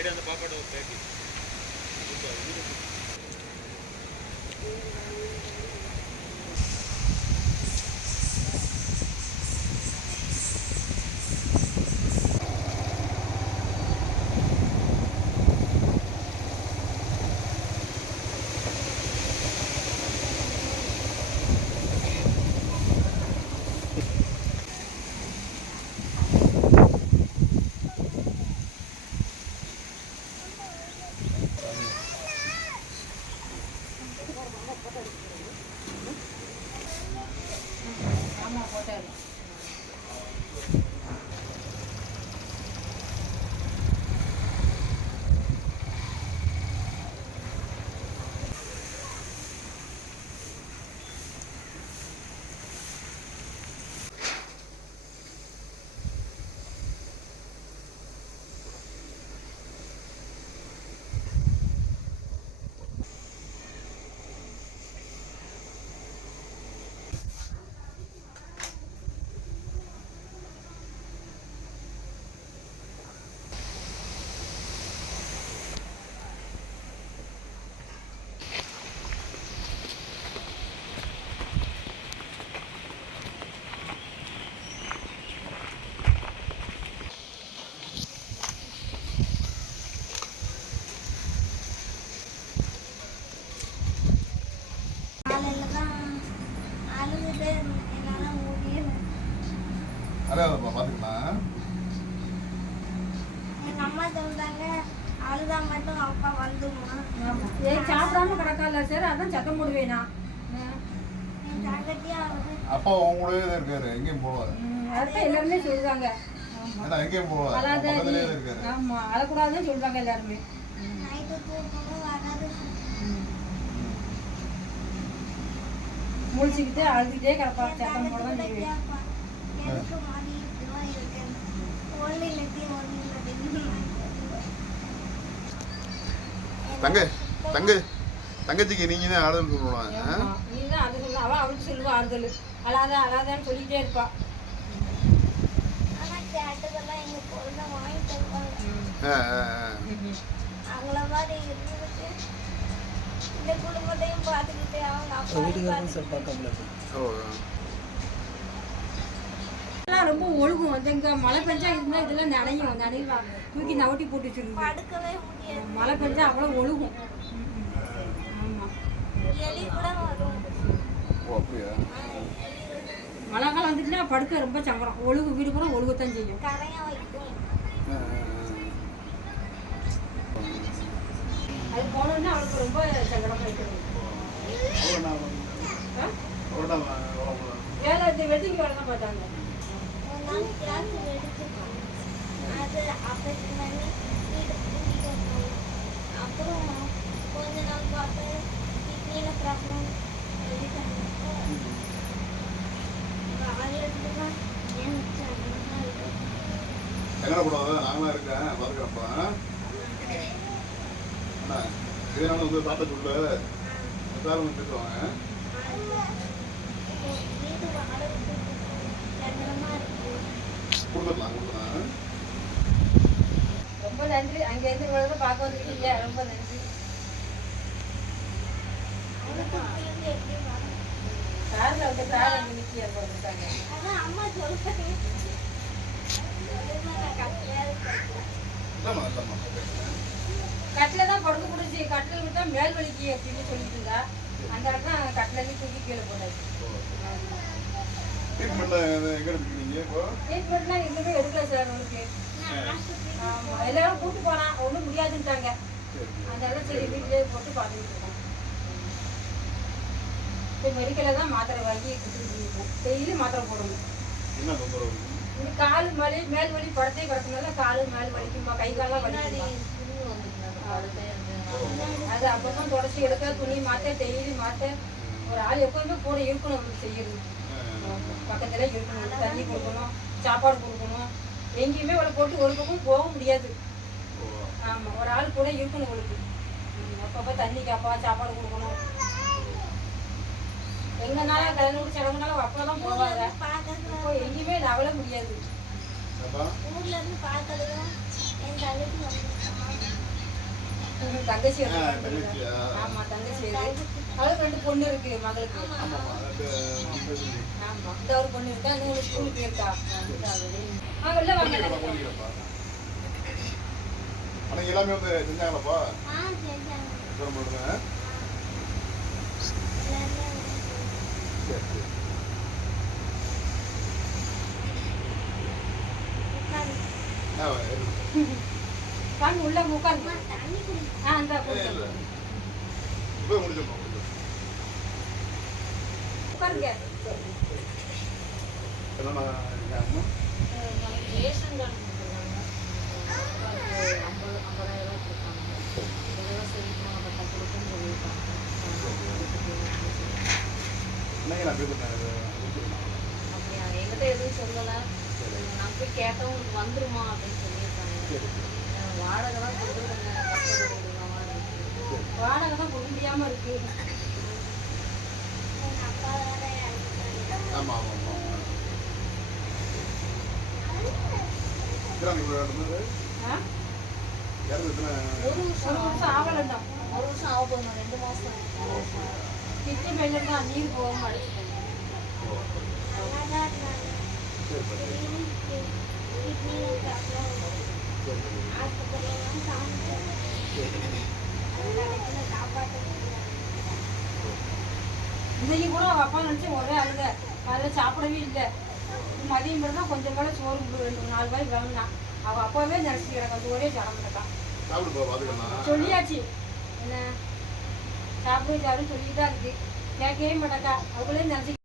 அந்த பாப்பாட்ட ஒரு பேட்டி பார்த்துக்கலாம். எங்க அம்மா சொல்றாங்க அழுதா மட்டும் அப்பா வந்துமா. சாப்பிடாம கிடக்கால சார், அதான் சத்தம் போடுவேனா. என் தங்கச்சியா அப்பா உங்க கூடவே தான் இருக்காரு, எங்கேயும் போவாரு. அதான் எல்லாருமே சொல்றாங்க. எங்கேயும் போவாரு, இருக்காரு. ஆமா, அழக்கூடாதுன்னு சொல்றாங்க எல்லாருமே. நைட்டு தூக்கமும் வராது. முழிச்சுக்கிட்டு அழுதுகிட்டே கிடப்பா, சத்தம் போடதான் செய்வேன். எனக்கு மாதிரி இப்படிதான் இருக்கேன். ஒன்றும் இல்லாட்டி ஒன்றும் இல்லாட்டி தங்கச்சிக்கு நீங்க தான் ஆறுதல் சொல்லணும். நீதான் அது சொல்ல, அவளுக்கு சொல்லுவா ஆறுதல். அழாத அழாதான்னு சொல்லிட்டே இருப்பா. ஆனா கேட்டதெல்லாம் எங்க பொருளை வாங்கி தருவாங்க. அவங்கள மாதிரி இருந்துட்டு இந்த குடும்பத்தையும் பார்த்துக்கிட்டு அவங்க அப்பா ரொம்ப ஒழுகும். எங்க மழை பெஞ்சா இருந்தா இதெல்லாம் நனைவா தூக்கி நவட்டி போட்டு வச்சிருக்கு. படுக்கவே முடியாது. மழை பெஞ்சா அவ்வளவு ஒழுகும். எலி கூட வரும். மழை காலம் வந்துச்சுன்னா படுக்க ரொம்ப சங்கடம். ஒழுகு வீடு கூட ஒழுகத்தான் செய்யும். கரையா வைக்கும். அது போனோம்னா அவளுக்கு ரொம்ப சங்கடமா இருக்குது. வேலை வெட்டிக்கு வேலை தான் பார்த்தாங்க. ஒரு நாள் கிளாஸ் எடுத்துருக்கோம். அது அஃபெக்ட் பண்ணி வீடு கூட்டிட்டு வந்தோம். அப்புறம் கொஞ்ச நாள் பார்த்து கிட்னியில ப்ராப்ளம் எழுதிட்டாங்க. எங்கடக்கூடாது, நாங்களாம் இருக்கேன் பார்க்குறப்ப. இதனால வந்து தாத்தா சொல்லு எல்லாரும் பேசுவாங்க. கொடுத்துடலாம். ரொம்ப நன்றி. அங்கேருந்து பார்க்க வந்துருக்கீங்க, ரொம்ப நன்றி. காரில் வந்து காரை நிற்கி போட்டுட்டாங்க. அம்மா சொல்லுங்க. கட்டில தான் படுக்க பிடிச்சி, கட்டில விட்டா மேல் வலிக்கு அப்படின்னு சொல்லிட்டு இருந்தா. அந்த இடத்துல கட்டில இருந்து தூக்கி கீழே போடாது. ட்ரீட்மெண்ட்லாம் எதுவுமே எடுக்கல சார் அவனுக்கு. ஆமா, எல்லாரும் கூட்டு போனான், ஒன்றும் முடியாதுன்ட்டாங்க. அதனால சரி வீட்டிலே போட்டு பார்த்துக்கிட்டு இருக்கோம். இப்போ மெடிக்கல தான் மாத்திரை வாங்கி கொடுத்துருக்கோம். டெய்லி மாத்திரை போடணும். இந்த கால் வலி மேல் வலி படத்தே கிடக்குனால காலு மேல் வலிக்குமா, கை காலெல்லாம் வலிக்குமா. அது அப்பதான் தொடச்சி எடுக்க, துணி மாற்ற, டெய்லி மாற்ற. ஒரு ஆள் எப்போதுமே கூட இருக்கணும். அவங்களுக்கு செய்யறது பக்கத்துல இருக்கணும். தண்ணி கொடுக்கணும், சாப்பாடு கொடுக்கணும். எங்கேயுமே அவளை போட்டு ஒரு பக்கம் போக முடியாது. ஆமா, ஒரு ஆள் கூட இருக்கணும் அவளுக்கு. அப்பப்போ தண்ணி காப்பா, சாப்பாடு கொடுக்கணும். எங்கனால கல்யாணம் முடிச்சு இடங்குனாலும் அப்பதான் போவாங்க. இப்போ எங்கேயுமே நவள முடியாது. ஊர்ல இருந்து பார்க்கறதும் என் தங்கச்சி வந்து தங்கச்சி ஆ, வந்து தங்கச்சியா? ஆமா தங்கச்சி இது அவளுக்கு 2 பொண்ணு இருக்கு மகளுக்கு. ஆமாம்மா, ஆமா இந்த ஒரு பொண்ணு இருக்கா, இன்னொரு ஸ்கூலுக்கு போயிருக்கா. உள்ள வாங்க கூட்டிக்கிறப்பா. ஆனா எல்லாமே வந்து செஞ்சாங்களாப்பா? செஞ்சாங்க. அப்புறம் போடுங்க. எல்லாருமே சரி, சரி. உட்காந்து. இருக்கு. வாங்க உள்ள உட்காந்து. தண்ணி குடி. இந்த இல்ல. கொடுங்க. இப்போ முடிச்சிடணும். உட்காருங்க. என்னன்னா என் அம்மா ரேஷன் கார்டு கொடுத்துருக்காங்க. 50,000 கொடுத்தாங்க. இதெல்லாம் சொல்லிட்டாங்க, பட் அது கொடுக்குன்னு சொல்லியிருக்காங்க. என்னங்க நான் பேசுறேன் அப்படியா? என்கிட்ட எதுவும் சொல்லலை. நான் போய் கேட்டேன், உங்களுக்கு வந்துருமா அப்படின்னு சொல்லியிருக்காங்க. வாடகை தான் கொடுத்து கொஞ்சம் கஷ்டப்படுற மாதிரி இருக்கு. வாடகை தான் கொடுக்க முடியாம இருக்கு. எங்க அப்பா வேற இறந்துட்டாரு. ஆமா ஆமா ஆமா இதான் இவ்வளோ இருந்தது ஆ? இறந்து எத்தனை ஒரு வருஷம் ஆவலண்டா ஒரு வருஷம் ஆக போகுது. 2 மாதம். கிட்டி மேல தான் நீர் போகாம அடிச்சுட்டேன். நல்லாதான் இருந்தாங்க. சரி சரி திடீர்னு கிட்னில ப்ராப்ளம். சரி சரி ஆஸ்பத்திரியெல்லாம் காமிச்சேன். கடைசியில் காப்பாற்ற முடியல. இன்னைக்கு கூட அவ அப்பா நினைச்சு ஒரே அழுத. அதில் சாப்பிடவே இல்லை. மதியம் பிறகு தான் கொஞ்சம் போல சோறு 2-4 வாய் வாங்கினான். அவ அப்பாவே நினைச்சு கிடக்க ஒரே சாப்பிட்டான். சாப்பிடுப்பா பார்த்துக்கலாம் சொல்லியாச்சு என்ன சாப்பிடு சொல்லிட்டு தான் இருக்கு. கேட்கவே மாட்டாக்கா அவங்களே நினைச்சு